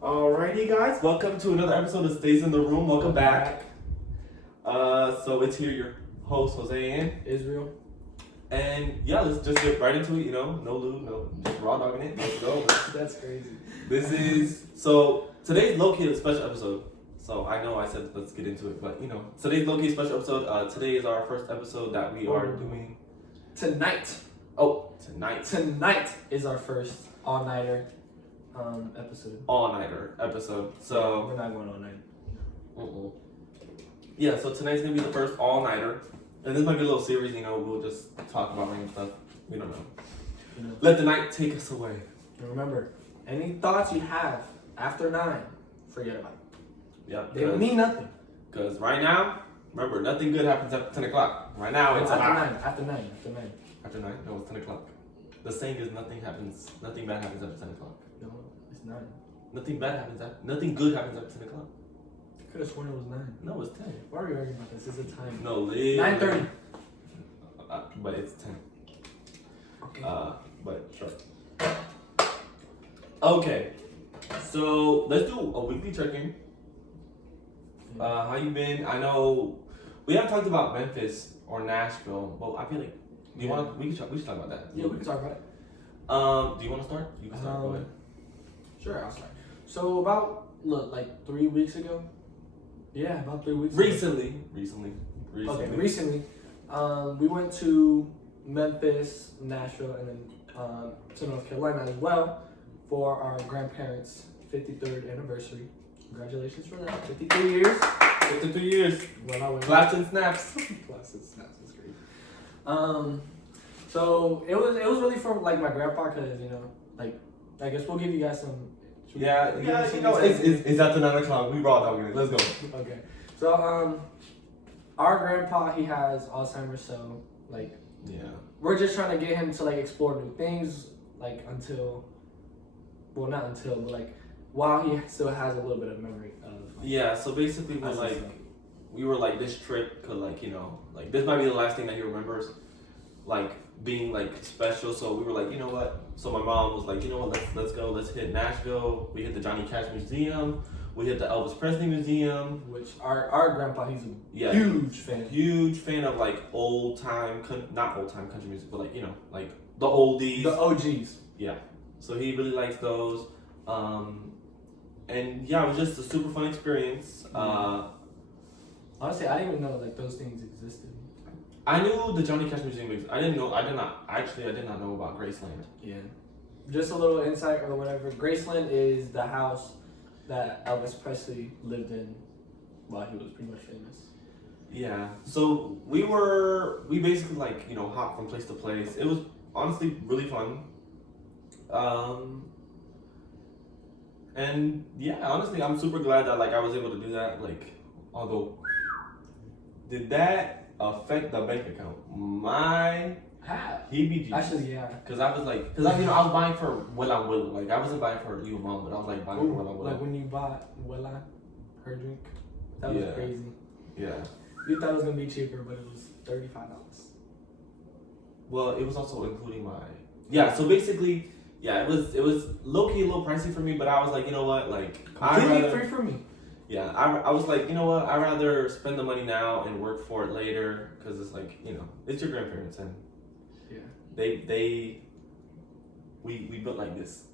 Alrighty, guys, welcome to another episode of Stays in the Room. Welcome back. So it's here, your host Jose and Israel. And yeah, let's just get right into it. You know, no lube, no, just raw dogging it. Let's go. That's crazy. Today's low-key a special episode. So I know I said let's get into it, but you know, today's low-key special episode. Today is our first episode that we are doing tonight. Tonight. Tonight is our first all-nighter episode. All-nighter episode. So we're not going all night. Yeah, so tonight's gonna be the first all-nighter. And this might be a little series, you know, we'll just talk about random stuff. We don't know. Let the night take us away. And remember, any thoughts you have after 9, forget about it. Yep. They mean nothing. Because right now, remember, nothing good happens at 10 o'clock. Right now, it's after alive. 9. After 9. After 9? No, it's 10 o'clock. The saying is nothing bad happens after 10 o'clock. No, it's 9. Nothing good happens after 10 o'clock. I could have sworn it was 9. No, it's 10. Why are we arguing about this? It's a time. No, 9:30. But it's 10. Okay. But sure. Okay. So let's do a weekly check-in. How you been? I know we haven't talked about Memphis or Nashville, but I feel like we should talk about that. Yeah, we can talk about it. Do you want to start? You can start. Go ahead. Sure, I'll start. So about like 3 weeks ago. Yeah, about 3 weeks. Recently. Okay, recently, we went to Memphis, Nashville, and then to North Carolina as well for our grandparents' 53rd anniversary. Congratulations for that. 53 years. 53 years. Well, I went. Claps and snaps. Claps and snaps. That's great. So it was really for like my grandpa, because like I guess we'll give you guys some. Yeah, you know, it's after 9 o'clock. We raw dogging it. Let's go. Okay. So our grandpa, he has Alzheimer's, so like we're just trying to get him to like explore new things, like not until, but like while he still has a little bit of memory of. Yeah. So basically, we were like this trip could like this might be the last thing that he remembers, like being like special. So we were like, you know what? So my mom was like, you know what? Let's go. Let's hit Nashville. We hit the Johnny Cash Museum. We hit the Elvis Presley Museum. Which our grandpa, he's a huge fan. Huge fan of like not old time country music, but like like the oldies, the OGs. Yeah. So he really likes those. And yeah, it was just a super fun experience. Honestly, I didn't even know like those things existed. I knew the Johnny Cash Museum existed. I did not know about Graceland. Yeah. Just a little insight or whatever. Graceland is the house that Elvis Presley lived in while he was pretty much famous. Yeah. So we basically like, hopped from place to place. It was honestly really fun. And yeah, honestly, I'm super glad that like I was able to do that. Like, although, did that affect the bank account? My heebie-jeebies. Actually, yeah. Cause I was buying for Willa Willa. Like I wasn't buying for you, mom, but I was like buying for Willa Willa. Like when you bought Willa, her drink, that was crazy. Yeah. You thought it was gonna be cheaper, but it was $35. Well, it was also including my So basically. Yeah, it was low-key a little pricey for me, but I was like, you know what, like completely free for me. Yeah, I was like, you know what, I'd rather spend the money now and work for it later, because it's like, it's your grandparents, and we built like this,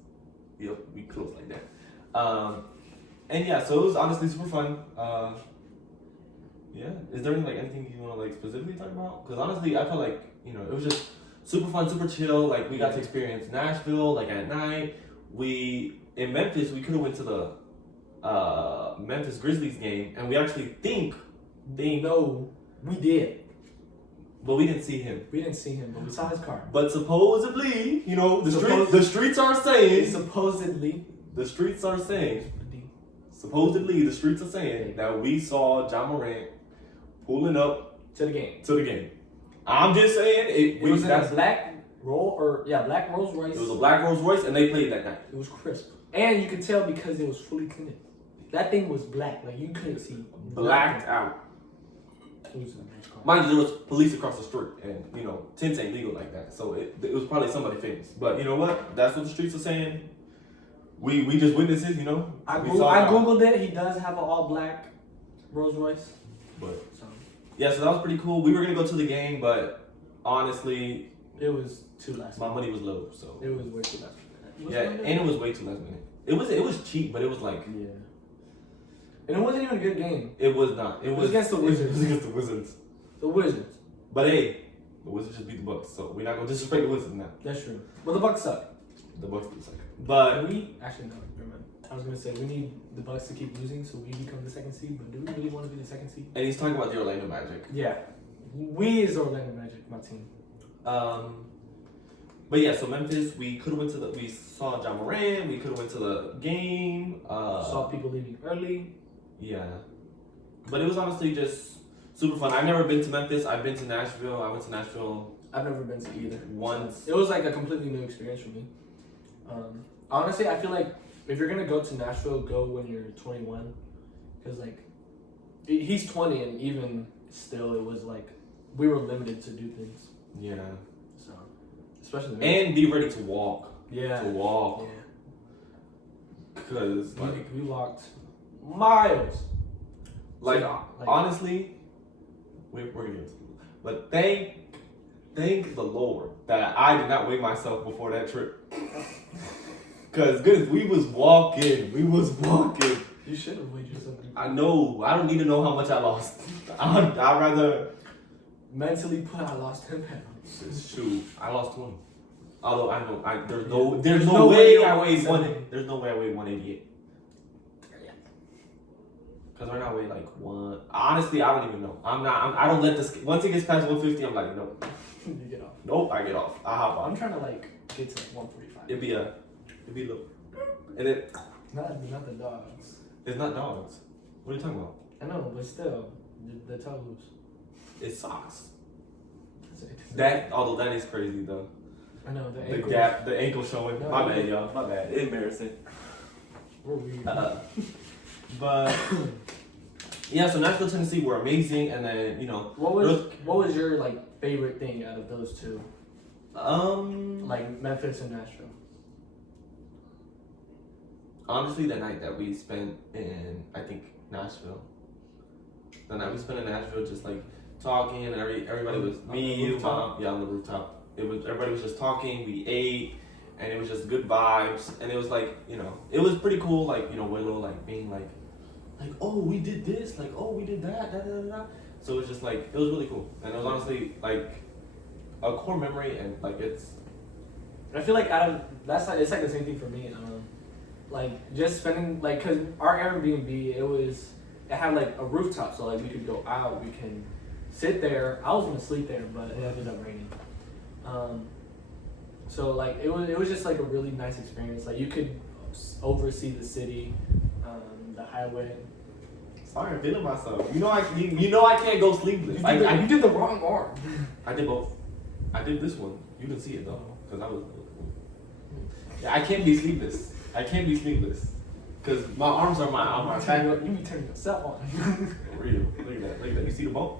we close like that, and yeah, so it was honestly super fun. Yeah, is there anything you want to like specifically talk about? Because honestly, I felt like it was just super fun, super chill. Like we got to experience Nashville, like at night. In Memphis, we could have went to the Memphis Grizzlies game, and we actually think. No, we did. But we didn't see him. But we saw his car. But supposedly, the streets are saying. Supposedly, the streets are saying that we saw Ja Morant pulling up to the game. I'm just saying it was in a black Rolls Royce. It was a black Rolls Royce, and they played that night. It was crisp, and you could tell because it was fully tinted. That thing was black, like you couldn't see. Blacked out. It was a nice car. Mind you, there was police across the street, and tints ain't legal like that, so it was probably somebody famous. But you know what? That's what the streets are saying. we just witnesses, you know. I We saw it. googled it. He does have an all black Rolls Royce. But So yeah, so that was pretty cool. We were gonna go to the game, but honestly, it was too last. my money was low, so It was way too last. yeah, and it was way too last minute. It was cheap, but it was like Yeah. And it wasn't even a good game. it was not. It was against the It Wizards. was against the Wizards. The Wizards. But hey, the Wizards just beat the Bucks, so we're not gonna disrespect the Wizards now. That's true. Well, the Bucks suck. The Bucks do suck. But We actually no. Never mind. I was gonna say we need the Bucks to keep losing so we become the second seed. But do we really want to be the second seed? and he's talking about the Orlando Magic. Yeah. We is Orlando Magic, my team. But yeah, so Memphis, we saw John Moran, we could have went to the game. Saw people leaving early. Yeah. But it was honestly just super fun. I've never been to Memphis. I've been to Nashville. I went to Nashville I've never been to either. once. It was like a completely new experience for me. Honestly, I feel like if you're gonna go to Nashville, go when you're 21, because like he's 20, and even still, it was like we were limited to do things. Yeah. So, especially And be ready to walk. yeah, To walk. yeah. Because, like, We walked miles. like, Like, honestly, we're gonna get to it. But thank the Lord that I did not weigh myself before that trip. Cause goodness, we was walking. you should have weighed yourself. I know. I don't need to know how much I lost. I'd rather. Mentally put, I lost 10 pounds. Shoot, I lost 20. Although I know there's There's no no way way I I weighed weighed one. 70. There's no way I weighed 188. Cause right now I weigh like one. Honestly, I don't even know. I don't let this. Once it gets past 150, I'm like, no. You get off. Nope, I get off. I hop I'm off. trying to like get to 145. It'd be low. And it, Not the dogs. it's not dogs. What are you talking about? I know, but still, the toes. It's socks. It's- That, although that is crazy though. I know the The ankles. gap, the ankle showing. No, My bad, y'all. My bad. It's embarrassing. We're weird. But yeah, so Nashville, Tennessee were amazing, and then What was your like favorite thing out of those two? Like Memphis and Nashville. honestly, the night that we spent in, I think, Nashville. The night we spent in Nashville, just like talking, and everybody was On me, the you, rooftop? mom, yeah, on the rooftop. Everybody was just talking. We ate, and it was just good vibes, and it was like it was pretty cool. Like Willow like being like oh we did this, like oh we did that, da da da da. So it was just like it was really cool, and it was honestly like a core memory, and like it's. I feel like out of that's like it's like the same thing for me. Like just spending like cause our Airbnb it had like a rooftop, so like we could go out, we can sit there. I was gonna sleep there, but it ended up raining. So like it was just like a really nice experience. Like you could oversee the city, the highway. Sorry, I'm feeling myself. You know I can't go sleepless. You did the wrong arm. I did both. I did this one. You didn't see it though, because I was. Yeah, I can't be sleepless. Because my arms are on my back. You be turning yourself on. For real. Look at that. You see the bump?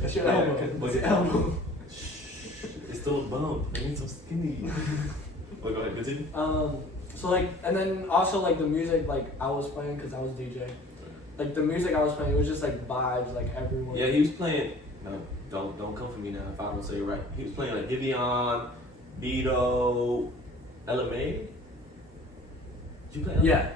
That's your Yeah, elbow. okay. That's your elbow. It's still a bump. I need some skinny. Well, go ahead. Continue. So like, and then also like the music like I was playing because I was DJ. Like the music I was playing, it was just like vibes, like everyone. Yeah, he was playing. No, don't come for me now if I don't say it right. He was playing like Giveon, Beto, LMA. Did you play LMA? Yeah.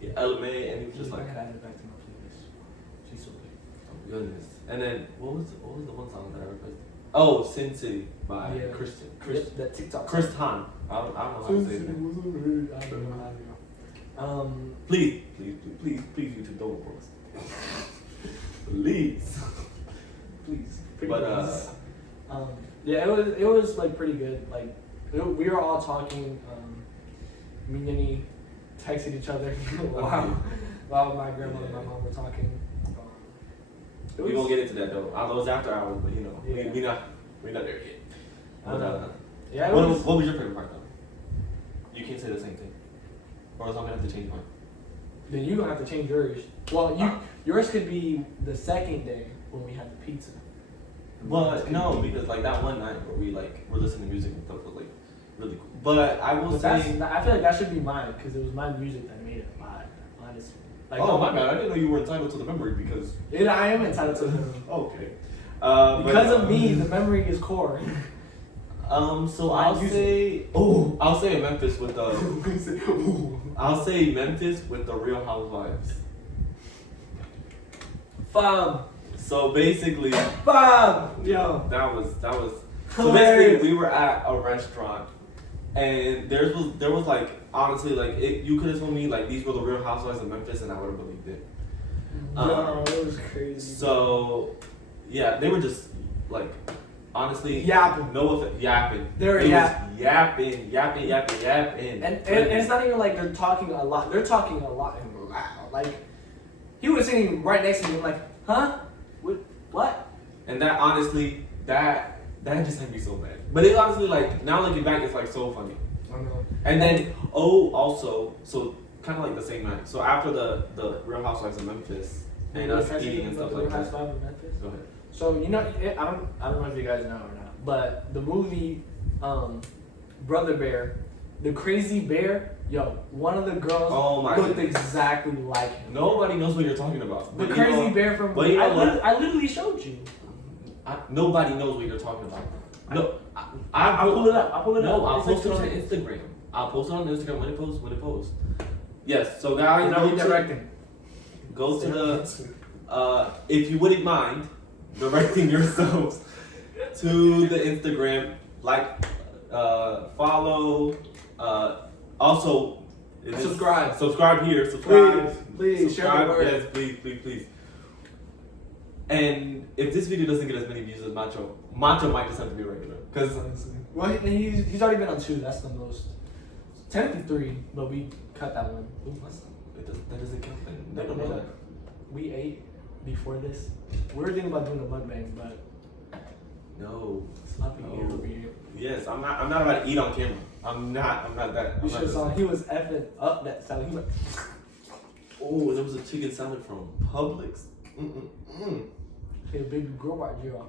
Yeah, LMA, and he was just I like, gotta add it back to my playlist. She's so big. oh goodness. And then what was the one song that I requested? Oh, Sin City by Christian. Yep, that TikTok. Chris Han. I don't know how to say that. I don't know how to go. Please, YouTube, don't report us. Please. Please. But yeah, it was like pretty good. Like we were all talking. Me and Nini texted each other while my grandmother and my mom were talking. We won't get into that though. Although it's after hours, but Yeah. we're not there yet. But, yeah. what was your favorite part though? You can't say the same thing, or else I'm gonna have to change mine. Then you gonna have to change yours. Well, yours could be the second day when we had the pizza. Well, no, because like that one night where we're listening to music and stuff, like really cool. But I will say, I feel like that should be mine because it was my music that made it mine. Honestly. Like, oh my bad! I didn't know you were entitled to the memory because. I am entitled to them. Okay. Because of me, the memory is core. So I'll say Memphis with the. I'll say Memphis with the Real Housewives. Fam. So basically, yo, that was. So hilarious. basically, we were at a restaurant, and there was like honestly like you could have told me like these were the Real Housewives of Memphis, and I would have believed it. No, it was crazy. So, yeah, they were just like honestly yapping. No offense, yapping. They were yapping. And it's not even like they're talking a lot. They're talking a lot and loud. Like he was sitting right next to me, like, huh? What? And that honestly, that just made me so mad. But it's honestly like now looking back, it's like so funny. I know. And then also so kind of like the same night. So after the Real Housewives of Memphis and us eating and stuff like that. Go ahead. So I don't know if you guys know or not, but the movie Brother Bear, the crazy bear, one of the girls looked exactly like him. Nobody knows what you're talking about. The crazy bear from I literally showed you. Nobody knows what you're talking about. No, I'll pull it up. No, I'll post it on Instagram. I'll post it on Instagram when it posts. Yes, so guys, go to the if you wouldn't mind directing yourselves to the Instagram, like, follow, also subscribe here, please share the word. Yes, please. And if this video doesn't get as many views as Macho might just have to be regular. Cause well, he's already been on 2. That's the most. Technically 3, but we cut that one. That doesn't count. They don't know that. We ate before this. We were thinking about doing a mukbang, but no. Sloppy over here. Yes, I'm not about to eat on camera. I'm not that. You should have saw he was effing up that salad. He went. Oh, there was a chicken salad from Publix. Hey, baby, grow by Joe.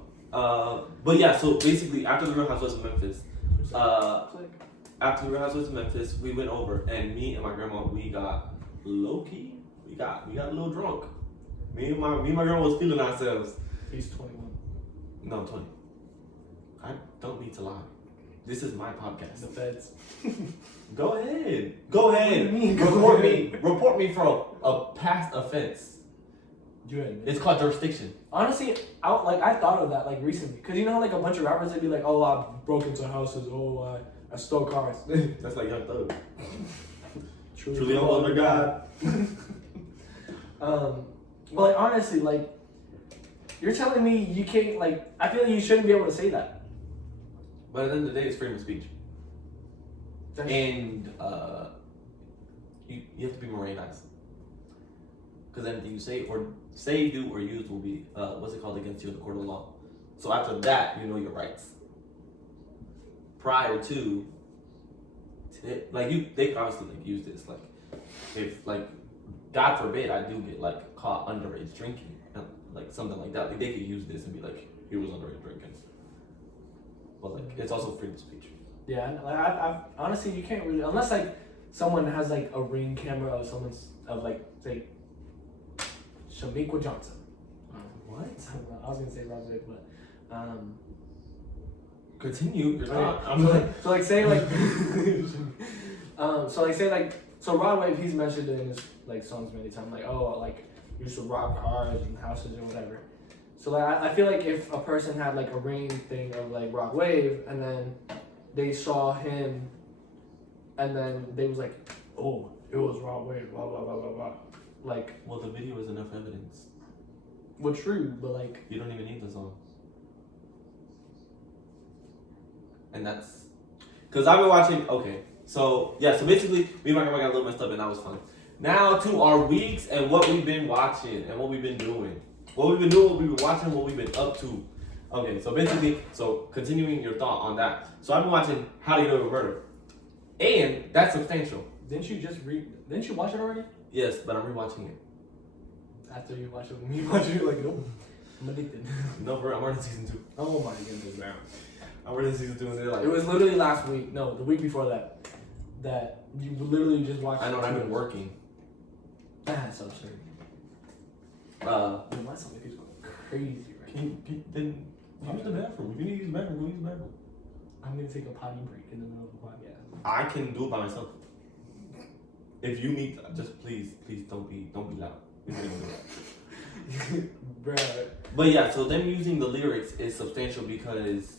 But yeah, so basically after the Real Housewives of Memphis, we went over and me and my grandma we got low key. We got a little drunk. Me and my grandma was feeling ourselves. He's 21. No, I'm 20. I don't need to lie. This is my podcast. The feds. Go ahead. What do you mean? Report me for a past offense. It's called jurisdiction. Honestly, I thought of that like recently, cause you know like a bunch of rappers they'd be like, oh, I broke into houses, oh, I stole cars. That's like Young Thug. Truly humble under God. But like honestly, like you're telling me you can't like I feel like you shouldn't be able to say that. But at the end of the day, it's freedom of speech. And you have to be more nice. Because anything you say, do, or use will be against you in the court of law. So after that, you know your rights. Prior to they can obviously use this if God forbid I do get caught underage drinking, something like that. They could use this and be like, he was underage drinking. But it's also freedom of speech. Yeah, I honestly you can't really unless someone has a ring camera of say Shamiqua Johnson. What? I was gonna say Roderick, but continue. You're not. So Rod Wave, he's mentioned in his songs many times, used to rob cars and houses or whatever. So I feel like if a person had a ring thing of Rod Wave and then they saw him and then they was oh, it was Rod Wave, blah blah blah blah blah. Well, the video is enough evidence. Well, true, but you don't even need the song. And that's because I've been watching. Okay, so basically, me and my grandma got a little messed up, and that was fun. Now to our weeks and what we've been watching and what we've been doing, what we've been watching, what we've been up to. Okay, so basically, continuing your thought on that. So I've been watching How Do You Know Your Murder, and that's substantial. Didn't you watch it already? Yes, but I'm rewatching it. After you watch it, you're oh, I'm addicted. No, bro, I'm on season 2. Oh my goodness, man. I remember he's doing it like. It was literally last week. No, the week before that. That you literally just watched. I know. I've been working. That's so absurd. My stomach is going crazy right now. Then use the bathroom. If you need to use the bathroom, go use the bathroom. I'm gonna take a potty break in the middle of the podcast. I can do it by myself. If you need, just please don't be loud. If you don't do that. Bruh. But yeah, so them using the lyrics is substantial because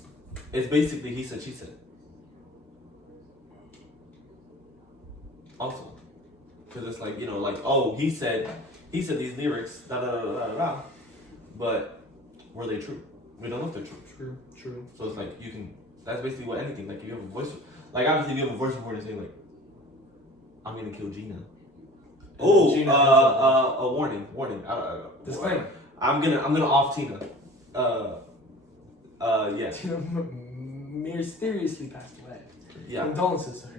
it's basically he said, she said. Also, because it's like, you know, like, oh, he said these lyrics, da da da da da da, but were they true? We don't know if they're true. True. So it's like you can. That's basically what anything. Like if you have a voice, like obviously if you have a voice recorder saying like, I'm gonna kill Gina. Oh, Gina a warning. Disclaimer. I'm gonna off Tina. Yeah. Tina mysteriously passed away. Yeah. Condolences to her.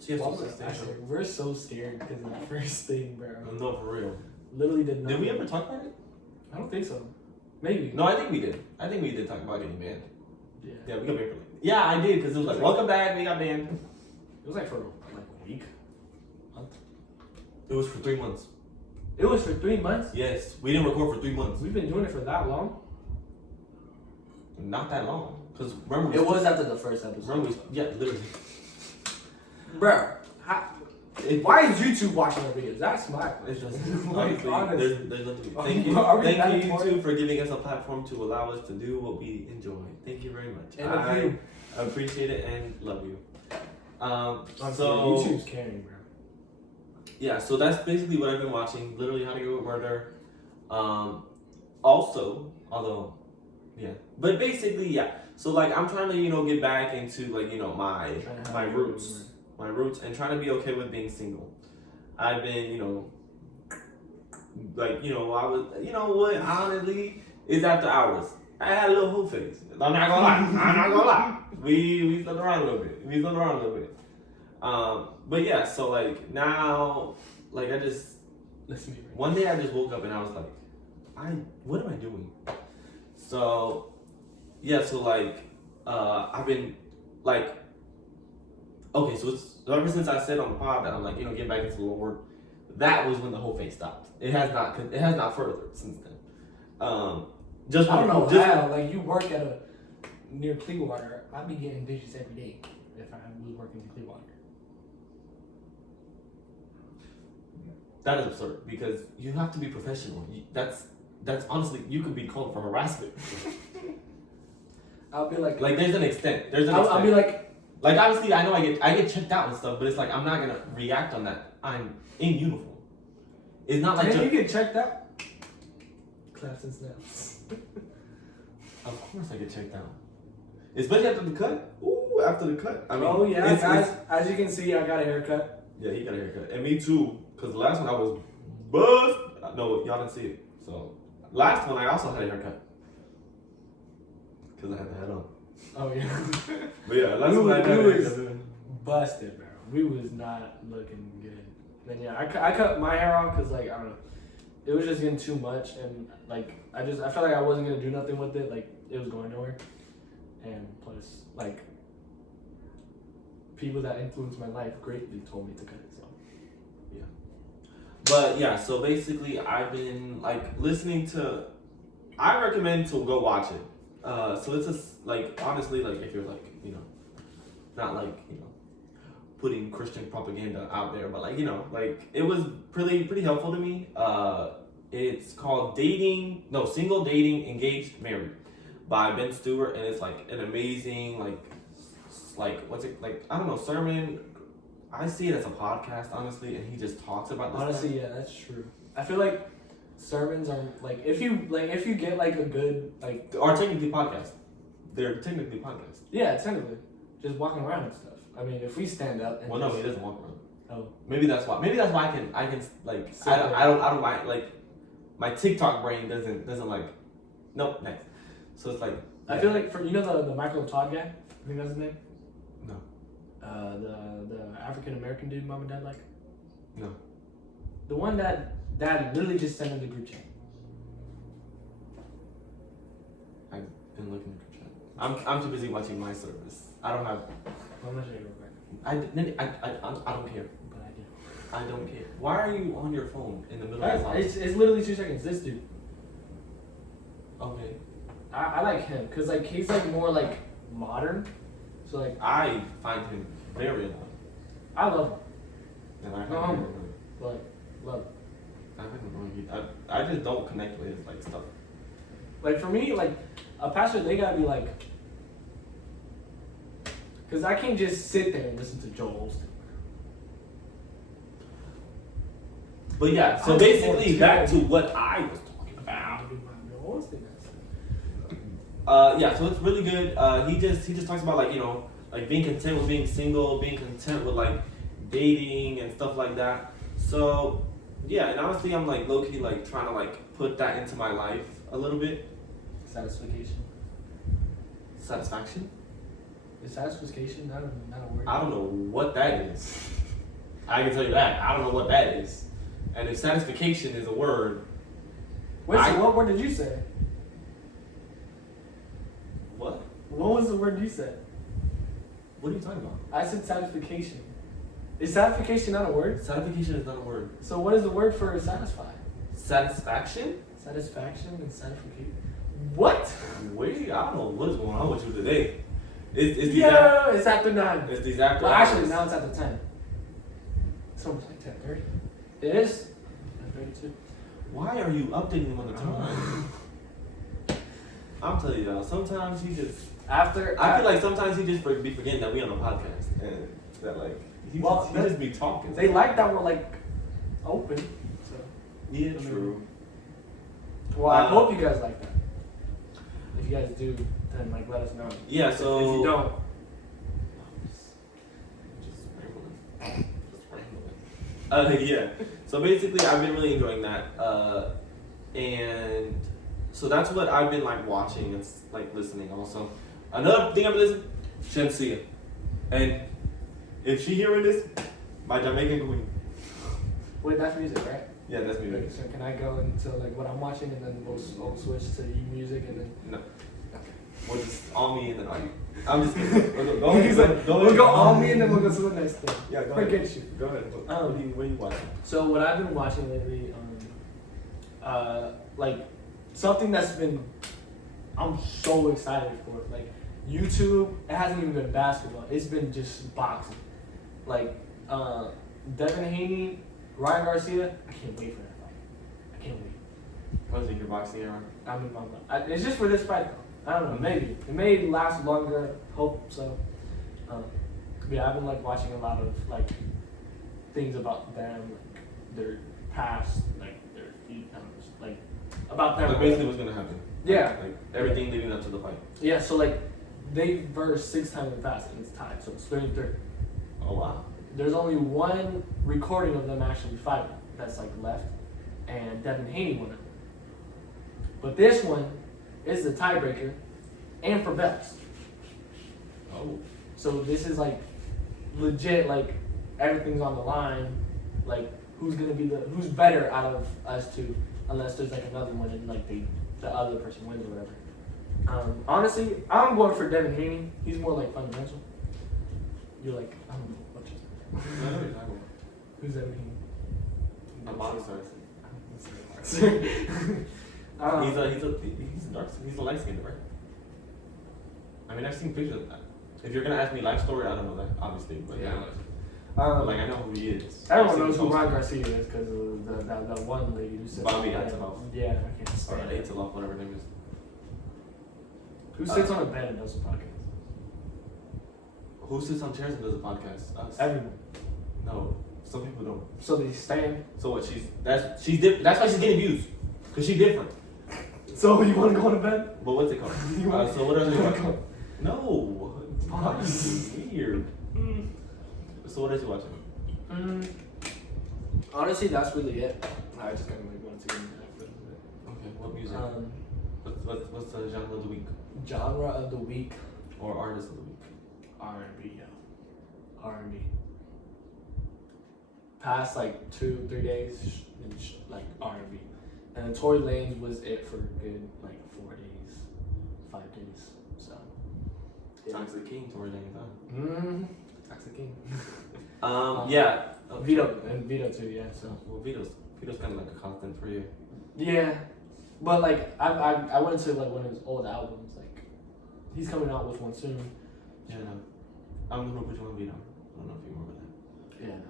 She has Well, some I substantial. swear, we're so scared because of the first thing, bro. No, for real. Literally did not. Did we ever talk about it? I don't think so. Maybe. No, I think we did. I think we did talk about getting banned. Yeah. Yeah, we got banned for like. Yeah, I did because it was like, welcome back, we got banned. It was like for like a week. Month. It was for 3 months. It was for 3 months. Yes, we didn't record for 3 months. We've been doing it for that long. Not that long. Because remember, It was after the first episode. Remember, yeah, literally. Bro, why is YouTube watching our videos? That's my It's just Like, honestly, honestly. there's nothing. Are Thank we you, that thank you important? YouTube for giving us a platform to allow us to do what we enjoy. Thank you very much. And I a view. appreciate it and love you. Honestly, So YouTube's caring, bro. yeah, so that's basically what I've been watching. Literally, How to Get Away with Murder. Also, although, yeah, but basically, yeah. So like, I'm trying to get back into like my roots. My roots and trying to be okay with being single. I've been, I was, what, honestly, it's after hours. I had a little hoop face. I'm not gonna lie. We slept around a little bit. But yeah, so like now, like I just, Listen to me. one day I just woke up and I was like, what am I doing? So, yeah, so like, I've been like, okay, so it's ever since I said on the pod that I'm like, getting back into the Lord, that was when the whole phase stopped. It has not furthered since then. Just I don't know just, how. Like you work at near Clearwater, I'd be getting digits every day if I was working in Clearwater. that is absurd because you have to be professional. That's honestly, you could be called for harassment. I'll be like, Like there's an extent. I'll be like, obviously I know I get checked out and stuff, but it's like I'm not gonna react on that. I'm in uniform. It's not like man, you get checked out. Claps and snaps. of course I get checked out. Especially after the cut. Ooh, after the cut. I mean, Oh yeah, it's- guys. As you can see, I got a haircut. yeah, he got a haircut, and me too. Cause the last one I was buzzed. No, y'all didn't see it. So last one I also had a haircut. Cause I had the hat on. Oh yeah. But yeah, last We one I had a was- haircut. Busted, bro. We was not looking good. Then yeah, I cut my hair off because like I don't know, it was just getting too much, and like I felt like I wasn't gonna do nothing with it. Like it was going nowhere, and plus like people that influenced my life greatly told me to cut it. So But yeah, so basically I've been like listening to. I recommend to go watch it. So it's just like honestly, like if you're like not like putting Christian propaganda out there, but like like it was pretty helpful to me. It's called Single Dating Engaged Married by Ben Stewart, and it's like an amazing like what's it like I don't know sermon. I see it as a podcast honestly, and he just talks about this honestly, stuff. yeah, that's true. I feel like sermons are like if you get like a good like Or technically podcasts. They're technically podcasts. yeah, technically just walking around and stuff. I mean, if we stand up and Well, no, just- he doesn't walk around. Oh. Maybe that's why. Maybe that's why I can like Sit I there. don't mind like my TikTok brain doesn't like nope next. So it's like I feel like for the Michael Todd guy. I think that's his name. No. The African American dude mom and dad like. No. The one that dad literally just sent in the group chat. And looking at the chat. I'm too busy watching my service. I don't have. How much are you back? I don't care. But I do. I don't care. Why are you on your phone in the middle of the It's literally 2 seconds. This dude. Okay. I like him because like he's like more like modern. So like I find him very annoying. I love him. And I find No, him I'm- very annoying. Like love him. I find him annoying. I just don't connect with his like stuff. Like for me, like a pastor, they gotta be like, because I can't just sit there and listen to Joel Osteen. But yeah, so I'm basically more back to terrible. what I was talking about. Joel Osteen, Yeah, so it's really good. He just talks about like, you know, like being content with being single, being content with like dating and stuff like that. So yeah, and honestly I'm like low key like trying to like put that into my life a little bit. Satisfaction. Satisfaction? Is satisfaction not a word? I don't know what that is. I can tell you that. I don't know what that is. And if satisfaction is a word, Wait, so what word did you say? what? What was the word you said? What are you talking about? I said satisfaction. Is satisfaction not a word? Satisfaction is not a word. So what is the word for satisfy? Satisfaction? Satisfaction and satisfaction. What? Wait, I don't know what is going on with you today. It's these Yeah, it's after 9. It's these after Well, hours. actually, now it's after 10. It's almost like 10:30. It is 10:32. Why are you updating them on the time? I'm telling you, y'all, sometimes he just. After I feel like sometimes he just be forgetting that we on a podcast and that like he just be talking. they like that we're like open. So Yeah, true. well, I hope you guys like that. If you guys do, then like let us know. Yeah, so If you don't, Just rambling. Yeah. So basically, I've been really enjoying that, and so that's what I've been like watching and like listening. Also, another thing I've been listening, Shamsia, and if she hearing this, my Jamaican queen. wait, that's music, right? Yeah, that's me. Okay, so can I go into like what I'm watching and then we'll switch to music and then No, okay. we'll just all me and then all you. I'm just kidding. Go ahead. He's like, we'll go on me and then we'll go to the next thing. Yeah, go ahead. Forget you. Go ahead. What are you watching? So what I've been watching lately, like something that's been, I'm so excited for. Like YouTube, it hasn't even been basketball. It's been just boxing. Like Devin Haney, Ryan Garcia. I can't wait for that fight. I can't wait. What's your boxing era? I mean, it's just for this fight though. I don't know. Maybe it may last longer. Hope so. Yeah, I've been like watching a lot of like things about them, like their past, like their like about them. Like basically what's gonna happen. Yeah. Like everything leading up to the fight. Yeah. So like they versed 6 times in the past and it's tied, so it's 3-3. Oh wow. There's only one recording of them actually fighting that's like left, and Devin Haney won it. But this one is the tiebreaker, and for belts. Oh. So this is like legit, like everything's on the line. Like who's who's better out of us two, unless there's like another one and like the other person wins or whatever. Honestly, I'm going for Devin Haney. He's more like fundamental. You're like, I don't know what you're Who's Devin Haney? A boxer. He's a light skinned, right? I mean, I've seen pictures of that. If you're gonna ask me life story, I don't know that, obviously, but yeah. Like I know who he is. Everyone knows who Ryan Garcia is because of that one lady who said. Bobby Antonov. Yeah, I can't Or stand it. Antonov, whatever her name is. Who sits on a bed and does a podcast? Who sits on chairs and does a podcast? Us. Everyone. No, some people don't. So they stand. So what? That's why she's getting views, cause she's different. So you want to go to bed? But what's it called? So what else are you watching? No, it's weird. So what else you watching? Honestly, that's really it. I just kind of like wanted to get into that for a bit. Okay, what music? What's the genre of the week? Genre of the week. Or artist of the week? R&B, yeah. R&B. Past like 2-3 days, like R&B. And then Tory Lanez was it for a good like 4 days, 5 days. So. Toxic King, Tory Lanez, huh? Toxic King. Yeah. Vito and Vito too. Yeah. So. Well, Vito's kind of like a constant for you. Yeah, but like I went to like one of his old albums. Like he's coming out with one soon. Yeah, no. I don't know which one Vito. I don't know if you remember that. Yeah.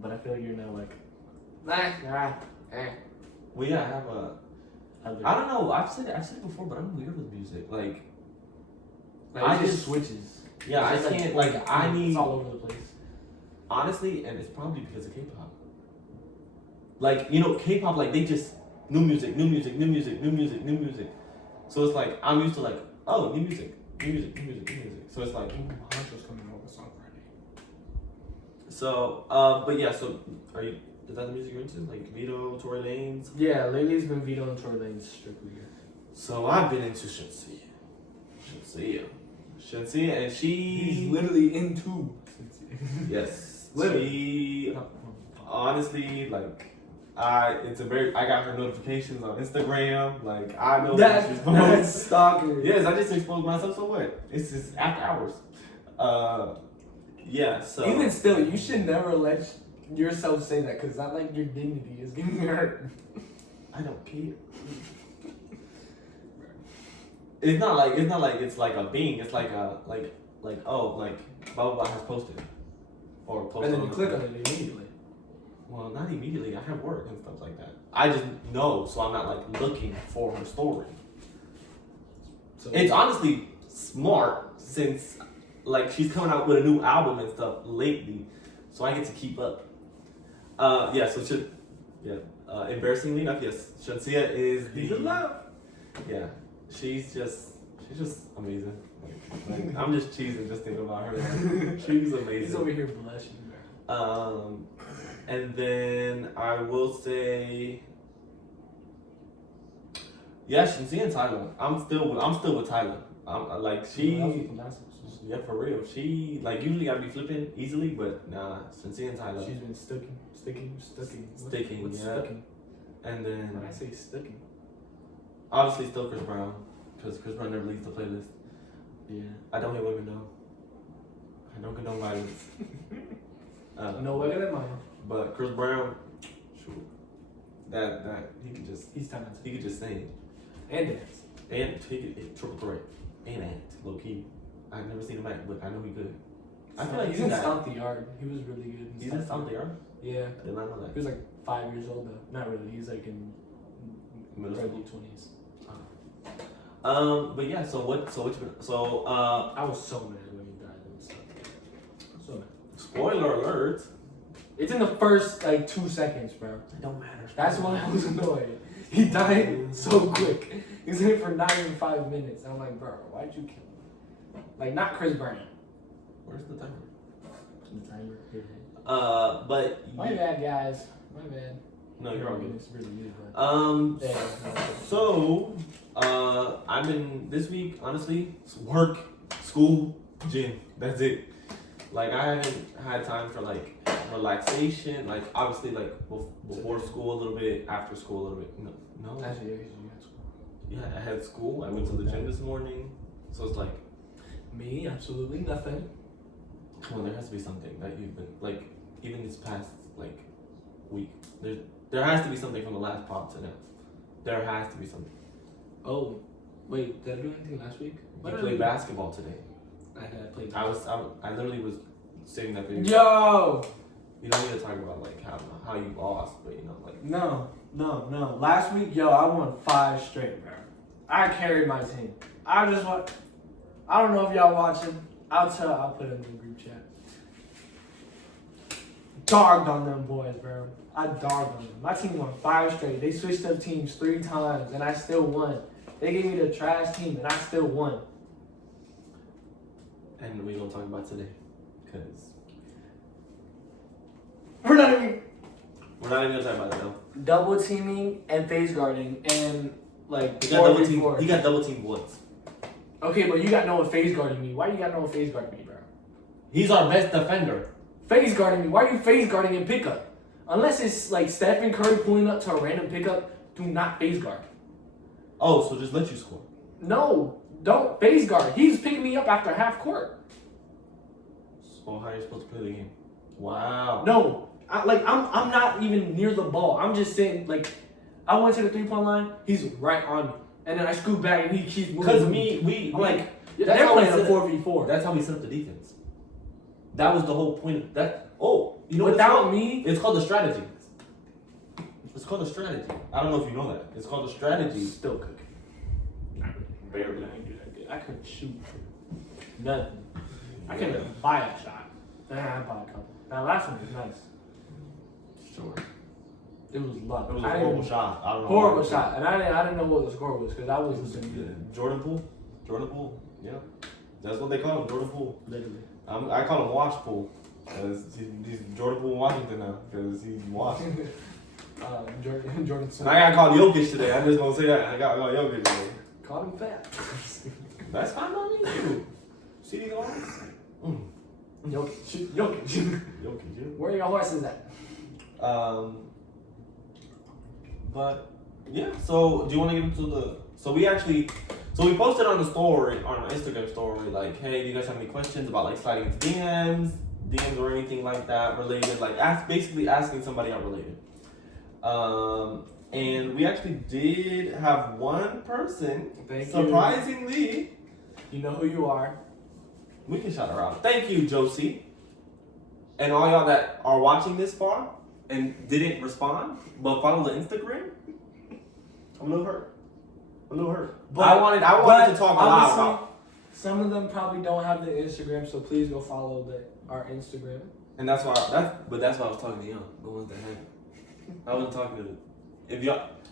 But I feel like you're now like. Well, yeah, I have a. I don't know. I've said it before, but I'm weird with music. Like I just switches. Yeah, It's I just, can't. Like I need. It's all over the place. Honestly, and it's probably because of K-pop. Like K-pop, like they just new music. So it's like I'm used to like new music. So it's like Hancho's coming out with a song Friday. So, but yeah. So are you? Is that the music you're into? Like Vito, Tory Lanez? Yeah, lately it's been Vito and Tory Lanez strictly. So I've been into Shenseea, and He's literally into. yes, Literally. she honestly like. I got her notifications on Instagram. Like I know what she's doing. That's stalker. Yes, I just exposed myself. So what? It's just after hours. Yeah. So Even still, you should never let yourself say that because that like your dignity is getting hurt. I don't care. It's not like it's like a being. It's like a like blah blah blah has posted or posted. And then you click on it immediately. Well, not immediately. I have work and stuff like that. I just know, so I'm not like looking for her story. So It's honestly smart since like she's coming out with a new album and stuff lately, so I get to keep up. Yeah. So embarrassingly enough, yes, Shenseea is the. he's in love. Yeah, she's just amazing. Like I'm just cheesing just thinking about her. She's amazing. He's over here blushing. And then I will say, yeah, Shenseea and Tyler. I'm still with Tyler. I'm like she. Yeah, for real. She like usually I'd be flipping easily, but nah, Shenseea and Tyler. She's been sticking. Sticking, What's yeah. sticking? And then When I say sticking. obviously still Chris Brown, because Chris Brown never leaves the playlist. Yeah. I don't hit women though. I don't condone violence. No way than mine. But Chris Brown, shoot, that he could just He's talented. he could just sing And dance. and he could triple threat and act low key. I've never seen him act, but I know he good. I feel like he's in Stomp the Yard. He was really good. He's in Stomp the Yard. Yeah. I did not know that. He was like 5 years old though. Not really. He's like in Middle early school. 20s. But yeah. So what? So I was so mad when he died and stuff. So mad. spoiler alert. It's in the first like 2 seconds, bro. It don't matter. That's why I was annoyed. He died so quick. He was in it for not even 5 minutes. I'm like, bro, why'd you kill him? Like, not Chris Brown. Where's the timer? The timer. But My bad, guys. My bad. no, you're all good. It's really good, but Yeah. So, I've been this week, honestly, it's work, school, gym. That's it. Like, I haven't had time for like relaxation. Like, obviously, like before school a little bit, after school a little bit. No. Actually, you had school. Yeah, I had school. I went to the gym this morning. So it's like, Me, absolutely nothing. come on, there has to be something that you've been like, even this past like week. There has to be something from the last pod to now. There has to be something. Oh, wait, did I do anything last week? You played basketball today. I played. I literally was saving that video. Yo! You don't need to talk about like how you lost, but like. No. Last week, yo, I won 5 straight, bro. I carried my team. I don't know if y'all watching. I'll put it in the group chat. Dogged on them boys, bro. I dogged on them. My team won 5 straight. They switched up teams 3 times, and I still won. They gave me the trash team, and I still won. And we gonna talk about today, cause We're not even gonna talk about it though. double teaming and phase guarding and like He got double team once. Okay, but you got no one phase guarding me. Why you got no one phase guarding me, bro? He's our best defender. Phase guarding me. Why are you phase guarding in pickup? Unless it's like Stephen Curry pulling up to a random pickup, do not phase guard. Oh, so just let you score. No, don't phase guard. He's picking me up after half court. So how are you supposed to play the game? Wow. No, I'm not even near the ball. I'm just saying, like, I went to the 3-point line. He's right on me, and then I scoot back, and he keeps moving. Because I'm like, that's they're how we playing a set 4v4. That's how we set up the defense. That was the whole point of that. Oh, you know what Without me, it's called the strategy. It's called a strategy. I don't know if you know that. It's called a strategy. still cooking. Barely. I ain't do that good. I couldn't shoot nothing. I couldn't buy a shot. I bought a couple. That last one was nice. Sure. It was luck. It was a I horrible didn't- shot. I don't know. Horrible why. shot, and I didn't know what the score was because I was Jordan Poole. Jordan Poole. Yeah. That's what they call him, Jordan Poole. literally. I call him Wash Poole. He's Jordan Poole in Washington now because he's washed. Jordan And Smith. I got called Jokic today. I'm just gonna say that. I got called Jokic today. Called him fat. That's fine by me too. See these arms? Jokic. Jokic, yeah. Where are your horses at? But yeah. So do you want to get into the? So we posted on the story, on our Instagram story, like, hey, do you guys have any questions about like sliding into DMs or anything like that related? Like, basically asking somebody out related. And we actually did have one person. Thank you. Surprisingly, You know who you are. we can shout her out. Thank you, Josie. And all y'all that are watching this far and didn't respond, but follow the Instagram. I'm a little hurt. But I wanted to talk a lot obviously, about. some of them probably don't have the Instagram, so please go follow our Instagram. And that's why I was talking to y'all, the ones that have it. I wasn't talking to them.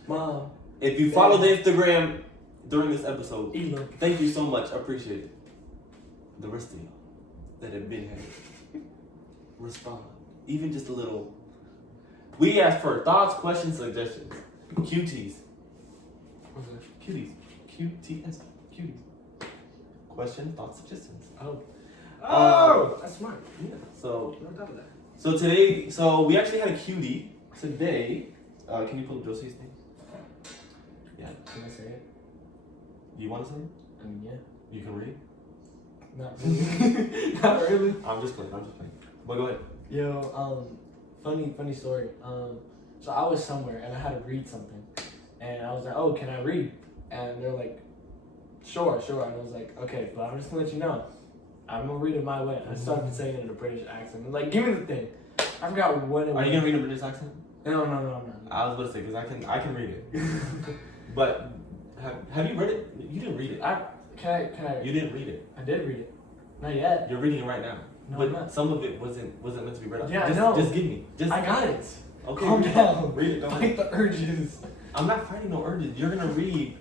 Mom, If you follow the Instagram during this episode, Ela. thank you so much. I appreciate it. The rest of y'all that have been here, respond. Even just a little. We asked for thoughts, questions, suggestions. QTs. Cuties. QTS. Cuties. Questions, thoughts, suggestions. Oh, that's smart. Yeah. So On top of that. today, we actually had a cutie today. Can you pull up Josie's name? Yeah. Can I say it? You want to say it? I mean, yeah. You can read. Not really. Not really. I'm just playing. But go ahead. Yo, funny story. So I was somewhere and I had to read something, and I was like, "Oh, can I read?" And they're like, "Sure." And I was like, "Okay, but I'm just gonna let you know, I'm gonna read it my way." I started saying it in a British accent. And like, give me the thing. I forgot when it was. Are you gonna read a British accent? No. I was gonna say because I can read it. But have you read it? You didn't read it. Can I? You didn't read it. I did read it. Not yet. You're reading it right now. No, but I'm not. some of it wasn't meant to be read out. Yeah, I just, know. Just give me. Just I got it. Okay. Calm read it. down. Read it. Go ahead. Fight the urges. I'm not fighting no urges. You're gonna read.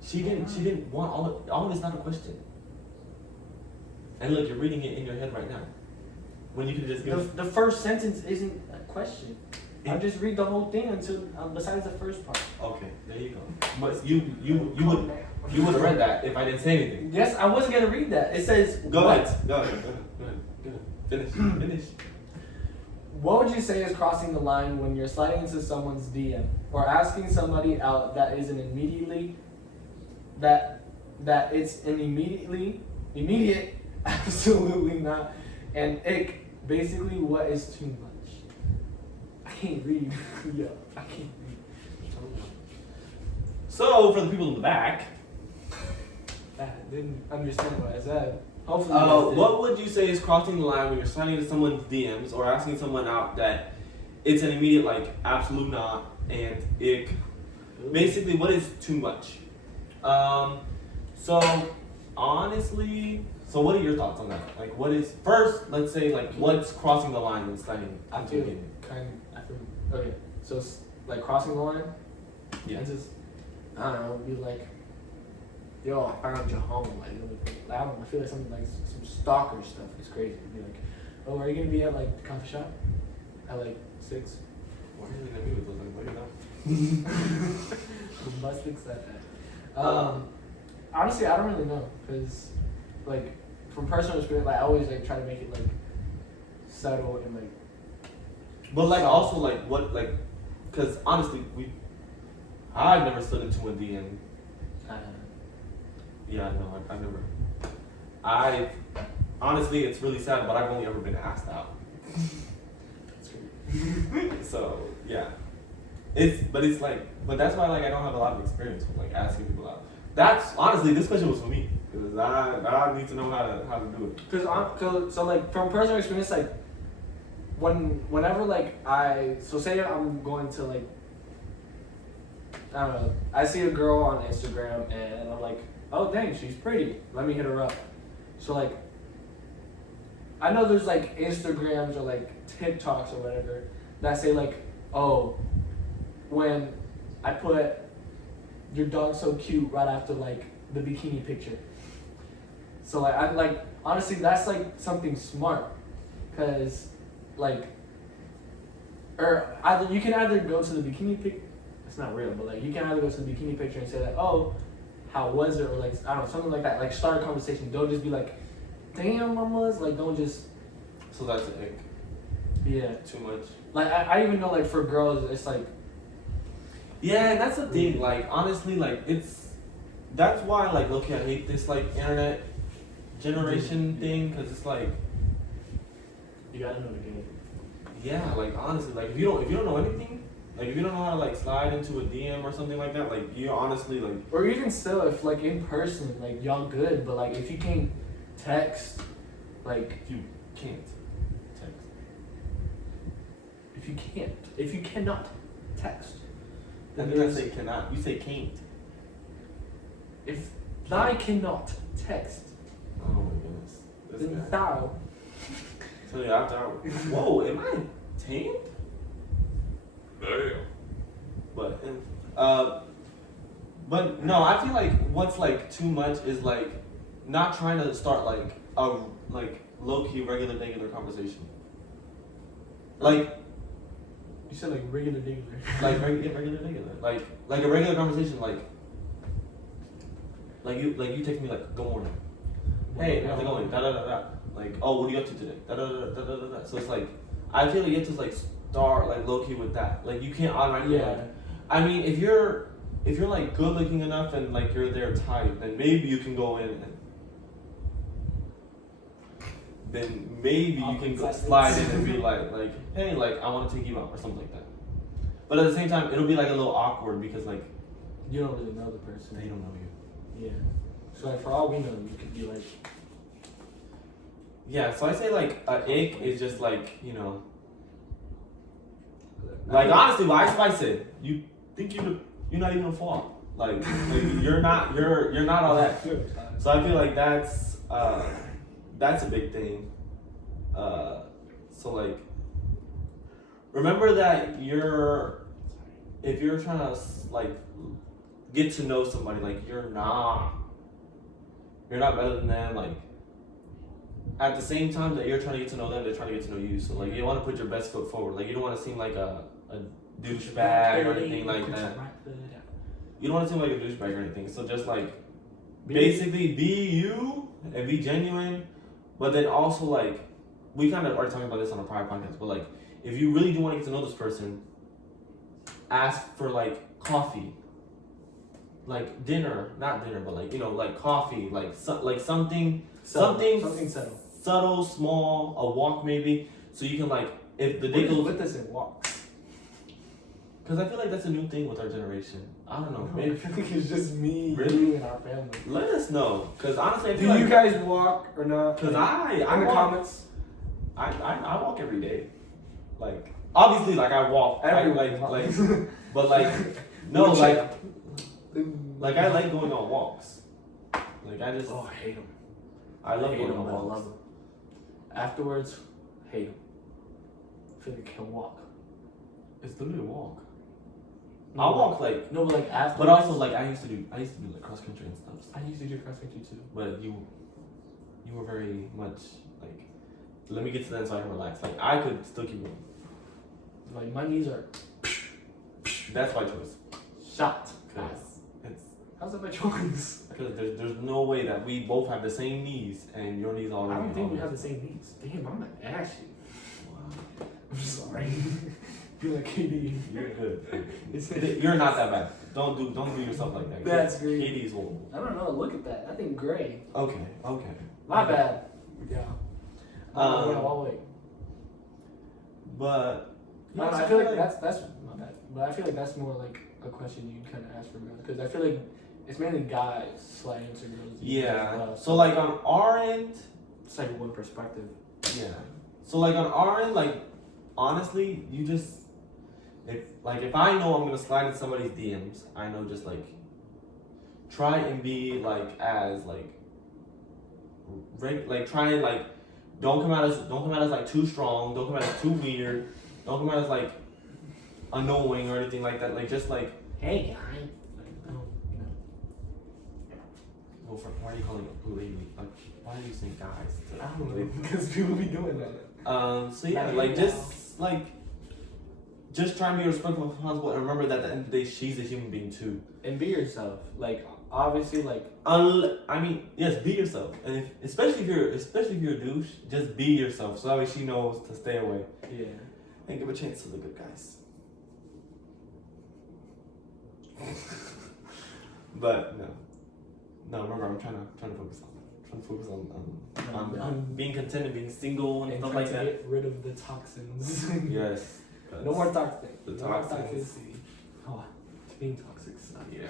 She didn't want all of it's not a question. And look, you're reading it in your head right now. When you could just give The first sentence isn't a question. I just read the whole thing until besides the first part. Okay, there you go. But you would have read that if I didn't say anything. Yes, I wasn't gonna read that. It says Go what? ahead. Go ahead. Finish. What would you say is crossing the line when you're sliding into someone's DM or asking somebody out that is an immediately that it's an immediate absolutely not and ick, basically what is too much? I can't read. Yo, I can't read. So for the people in the back, I didn't understand what I said. Hopefully you guys did. what would you say is crossing the line when you're sliding into someone's DMs or asking someone out that it's an immediate like absolute not and ick? Basically, what is too much? So honestly, so what are your thoughts on that? Like, what is first? Let's say like what's crossing the line when sliding I into feel a DM? okay. So it's like crossing the line. Yeah. And just I don't know, be like, yo, I found your home. Like, I don't know, I feel like something like some stalker stuff is crazy. Be like, oh, are you gonna be at like the coffee shop at like 6? Why are you looking at me with those? Like, look at The busted said that. Honestly, I don't really know, cause like from personal experience, like I always like try to make it like subtle and like. But like also like what like, cause honestly I've never slid into a DM Yeah, no, I've never. I honestly, it's really sad, but I've only ever been asked out. So yeah, but that's why like I don't have a lot of experience with like asking people out. That's honestly, this question was for me because I need to know how to do it. Cause so like from personal experience, like whenever like say I'm going to like, I don't know, I see a girl on Instagram and I'm like, oh dang, she's pretty, let me hit her up. So like, I know there's like Instagrams or like TikToks or whatever that say like, oh, when I put your dog's so cute right after like the bikini picture. So like I'm like, honestly, that's like something smart, cause like, or either you can either go to the bikini pic, it's not real, but like you can either go to the bikini picture and say like, oh, how was it, or like I don't know, something like that. Like start a conversation. Don't just be like, damn, mamas. Like don't just. So that's an ick. Yeah. Too much. Like I even know like for girls it's like. Yeah, and that's the thing. Like honestly, like that's why like look, I hate this like internet generation thing, because it's like. You gotta know the game. Yeah, like honestly, like if you don't know anything, like if you don't know how to like slide into a DM or something like that, like you honestly like. Or even still, if like in person, like y'all good, but like if you can't text, like You can't text. if you cannot text, I then think I there's, say cannot. You say can't. if thou cannot text, Oh my goodness. This then guy. thou. So yeah, after whoa, am I tamed? Damn. But no, I feel like what's like too much is like not trying to start like a like low key regular conversation. Like You said like regular. like regular like a regular conversation like you text me like good morning. Hey, how's it going? Da da da da. Like, oh, what are you up to today? Da da da da da da da. So it's like, I feel like you have to like start like low key with that. Like you can't automatically. Yeah. Like, I mean, if you're like good looking enough and like you're their type, then maybe you can go in and then maybe you can go slide in and be like hey, like I want to take you out or something like that. But at the same time, it'll be like a little awkward because like You don't really know the person. they don't know you. Yeah. So like for all we know, you could be like. Yeah, so I say like a ick is just like, you know, like honestly, why spice it? You think you're not even a flaw. Like you're not all that. So I feel like that's a big thing. So like remember that if you're trying to like get to know somebody, like you're not better than them, like at the same time that you're trying to get to know them, they're trying to get to know you. So like you want to put your best foot forward. Like you don't want to seem like a douchebag or anything like that. You don't want to seem like a douchebag or anything. So just like basically be you and be genuine, but then also like we kind of already talked about this on a prior podcast. But like if you really do want to get to know this person, ask for like coffee, like dinner, not dinner, but like like coffee, like something subtle, small, a walk maybe, so you can like if the day goes with us and walks. Because I feel like that's a new thing with our generation. I don't know. I feel like it's just me, Really? you, and our family. Let us know, because honestly, I Do feel like you guys walk or not? because I in the walk, comments. I walk every day. Like obviously, like I walk, but like no, like I like going on walks. Like I just I hate them. I love hate going them, on but I walks. love them. Afterwards, hate them. I feel like I can walk. It's literally a walk. No, I walk like no, but like afterwards. but also like I used to do like cross country and stuff. I used to do cross country too. But you were very much like, let me get to the end so I can relax. Like I could still keep going. Like my knees are That's my choice. shot. Cause it's How's that my choice? because there's no way that we both have the same knees and your knees I already. don't think we have the same knees. Damn, I'm ashy. I'm sorry. Be like KD. You're good. You're not that bad. Don't do yourself like that. That's great. KD is horrible. I don't know. Look at that. I think gray. Okay. My bad. Yeah. Um, I'll wait. But No, I feel like that's my bad. But I feel like that's more like a question you kind of ask for girls because I feel like it's mainly guys sliding into girls. yeah. As well. So like on our end, It's like one perspective. yeah. So like on our end, like honestly, you just if I know I'm gonna slide in somebody's DMs, I know just like try and be like as like try and like don't come out as like too strong, don't come out as too weird, don't come out as like annoying or anything like that. Like just like Hey guy. No. well, why are you calling it lady? Like why are you saying guys? I don't know because people be doing that. So yeah, like just try and be respectful and responsible and remember that at the end of the day she's a human being too. And be yourself. Like obviously, like I mean, yes, be yourself. And especially if you're a douche, just be yourself. So that way she knows to stay away. yeah. And give a chance to the good guys. But no. Remember, I'm trying to focus on being content and being single and stuff trying like to that. get rid of the toxins. Yes. No more toxic. The No more toxins. toxicity. Oh, being toxic sucks. Yeah.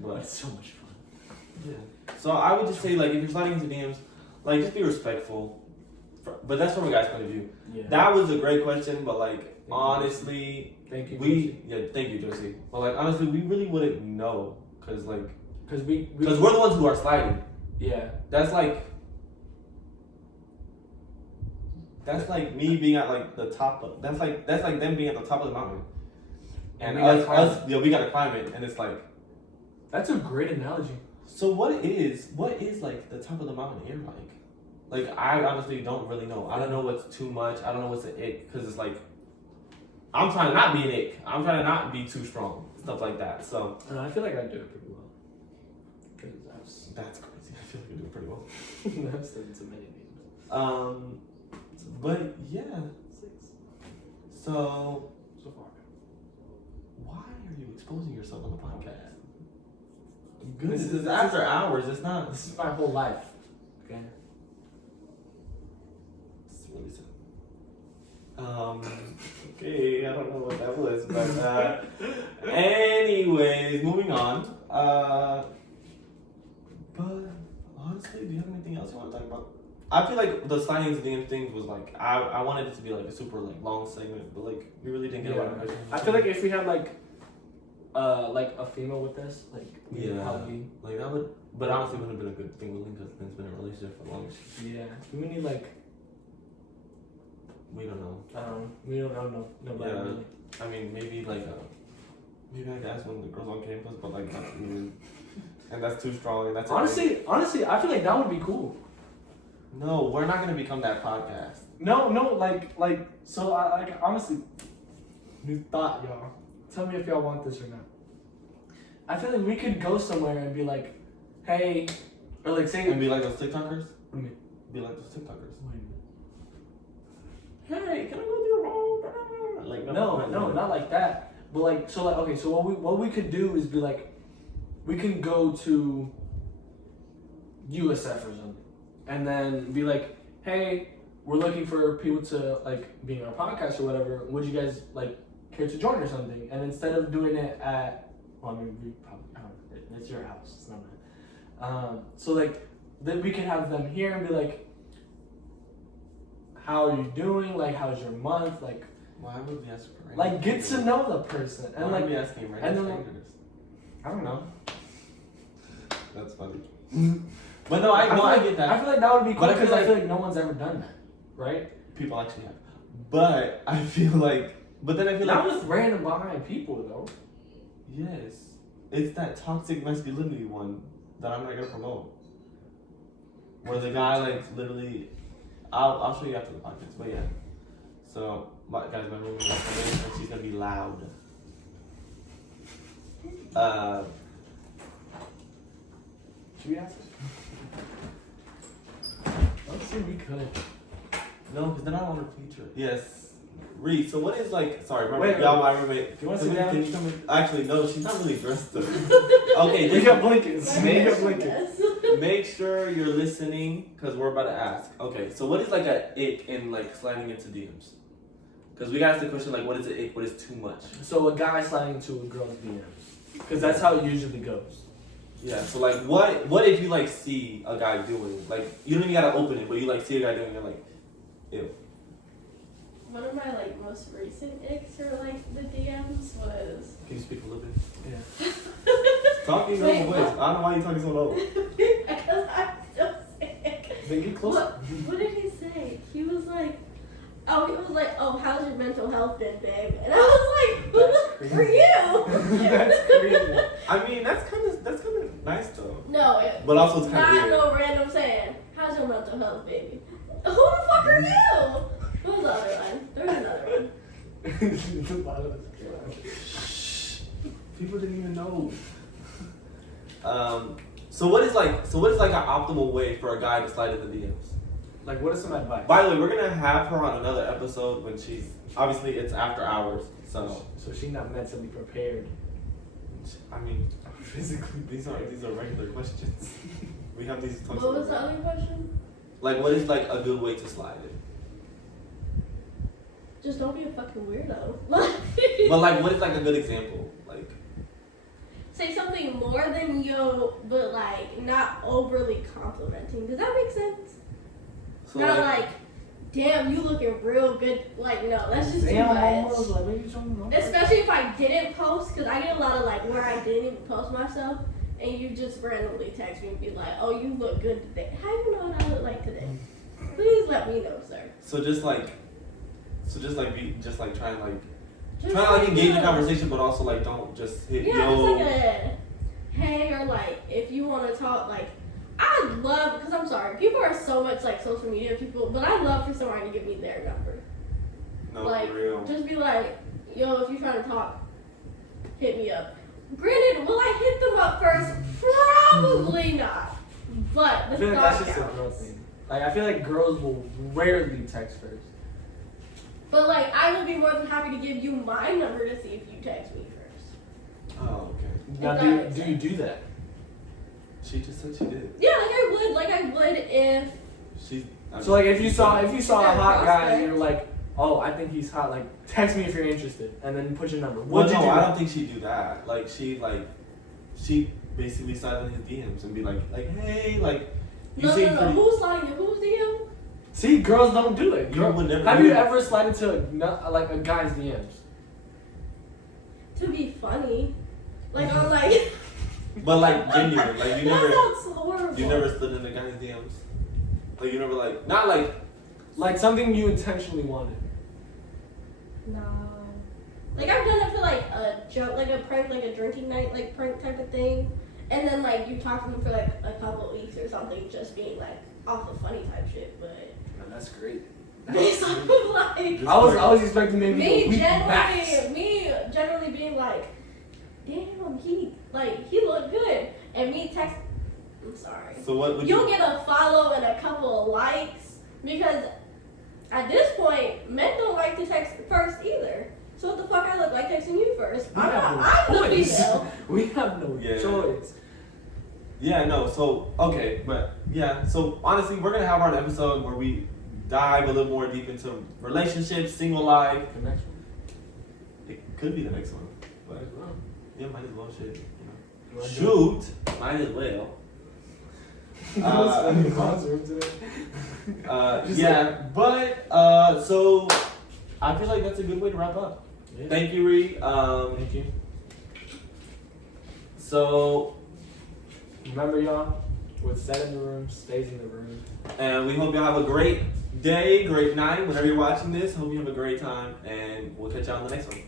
But But it's so much fun. yeah. So I would just say like if you're sliding into DMs, like just be respectful. But that's from a guy's point of view. Yeah. That was a great question, but like honestly, Thank you. thank you, Josie. But like honestly, we really wouldn't know because Because we're the ones who are sliding. Yeah. That's like me being at like the top. That's like them being at the top of the mountain, and we gotta climb us, we gotta climb it, and it's like. That's a great analogy. So what is like the top of the mountain here like? Like I honestly don't really know. I don't know what's too much. I don't know what's an ick because it's like I'm trying to not be an ick. I'm trying to not be too strong. Stuff like that. So I feel like I do it pretty well. Because that's crazy. I feel like you do pretty well. I've said so many names. But yeah. 6 So so far. why are you exposing yourself on the podcast? Good. This is after hours. It's not. This is my whole life. Okay. It's really sad. Okay, I don't know what that was, but anyways, moving on. But honestly, do you have anything else you want to talk about? I feel like the sliding into DMs thing was like I wanted it to be like a super like long segment, but like we really didn't get a lot of questions. I feel like if we had like a female with this, like we would Yeah. probably Like that would, but honestly, would have been a good thing with Lynn because Lynn's been in a relationship for long. yeah. We need like We don't know. we don't know nobody Yeah. really. I mean, maybe like maybe I could ask one of the girls on campus, but like that's weird. And that's too strong. And that's Honestly, I feel like that would be cool. no, we're not gonna become that podcast. No, like so. I like honestly, new thought, y'all. Tell me if y'all want this or not. I feel like we could go somewhere and be like, hey, or like say, And be like those TikTokers. What do you mean? Be like those TikTokers. What do you mean? Hey, can I go to your home? Like No, not like that. But like, so like, okay, so what we could do is be like, we can go to USF or something, and then be like, hey, we're looking for people to like be in our podcast or whatever. Would you guys like care to join or something? And instead of doing it at, well, I mean, we probably, I don't know, it's your house, it's not mine. So like, then we can have them here and be like, how are you doing? Like, how's your month? Like, Why would we ask for like get to know the person and Why like would we asking random and then, strangers? I don't know. That's funny. But no, I get that. I feel like that would be cool But I feel because I like- feel like no one's ever done that, right? People actually have. But I feel like. But then I feel Not like. with random behind people though. Yes. It's that toxic masculinity one that I'm not gonna promote. Where the guy like literally, I'll show you after the podcast. But yeah. So guys, my room is coming and she's gonna be loud. Should we ask her? Let's see, we could. No, because then I don't want to feature. Yes. Reed, so what is like? Sorry, Wait, y'all, my roommate. Do you want to sit down? Can you come in? Actually, no, she's not really dressed up. Okay, We just got blankets. We got blankets. make sure you're listening because we're about to ask. Okay, so what is like a ick in like sliding into DMs? Because we got asked the question like, what is an ick? What is too much? So a guy sliding into a girl's DMs, because that's how it usually goes. Yeah. So like, what if you like see a guy doing like you don't even gotta open it, but you like see a guy doing it, you're like, ew. One of my like most recent icks or like the DMs was Can you speak a little bit? Yeah. Talking Wait, normal ways. I don't know why you're talking so low. because I'm so sick. Then get closer. What did he say? He was like, oh, how's your mental health been, babe? And I was like, who the for you? That's crazy. I mean, that's kind of nice though. No, But also it's kind not of weird. no random saying, how's your mental health, baby? Who the fuck are you? What was the other one? There was another one. People didn't even know. So what is like an optimal way for a guy to slide into DMs? Like, what is some advice? By the way, we're gonna have her on another episode when she's obviously it's after hours. So she's not mentally prepared. I mean, physically these are regular questions. We have these. What was the other question? Like, what is like a good way to slide it? Just don't be a fucking weirdo. But like, what is like a good example? Like, say something more than yo, but like not overly complimenting. Does that make sense? so Not like, damn, you looking real good. Like, no, that's just too Damn, much. almost, like, maybe something. Especially if I didn't post, because I get a lot of like where I didn't even post myself, and you just randomly text me and be like, oh, you look good today. How you know what I look like today? Please let me know, sir. so just like try and like Just try to like engage in no. conversation, but also like don't just hit Yeah, yo. it's like a hey, or like if you want to talk, like I love, because I'm sorry, people are so much like social media people, but I love for someone to give me their number. No, like, for real. just be like, yo, if you're trying to talk, hit me up. Granted, will I hit them up first? Probably not. But I the feel like thought that's just a girl counts. thing. Like, I feel like girls will rarely text first. But like, I would be more than happy to give you my number to see if you text me first. Oh, okay. Now, that do makes you do that? She just said she did. Yeah, like I would if. So like, if you saw a Yeah, hot guy and prospect. you're like, oh, I think he's hot. Like, text me if you're interested, and then put your number. Well, Would you no, do I that? don't think she'd do that. Like she basically slide in his DMs and be like, hey, like you No, seem no, no. pretty. Who's sliding in who's DM? See, girls don't do it. You would never Have do you it. ever slid into a guy's DMs? To be funny. Like, I'm like. But like genuine, like you that never, sounds horrible. you never slid in the guy's DMs. Like you never like, not like. Like something you intentionally wanted. No. Like, I've done it for like a joke, like a prank, like a drinking night, like prank type of thing. And then like you talk to them for like a couple weeks or something, just being like off the funny type shit. But Man, that's great. based off of like I was expecting maybe a me week max. generally being like, damn, he looked good, and me text. I'm sorry. So what would You'll you? get a follow and a couple of likes because at this point, men don't like to text first either. So what the fuck I look like texting you first? We I'm have the no choice. female. We have no Yeah. choice. Yeah, no. So okay, but yeah. So honestly, we're gonna have our episode where we dive a little more deep into relationships, single life. The next one. It could be the next one, but As well. yeah, might as well. Shit, you You know. wanna do Shoot, might as well. it? In the classroom today. Just Yeah, but so I feel like that's a good way to wrap up. Yeah. Thank you, Reed. Thank you. So, Remember, y'all, what's said in the room stays in the room. and we hope y'all have a great day, great night, whenever you're watching this. Hope you have a great time, and we'll catch y'all on the next one.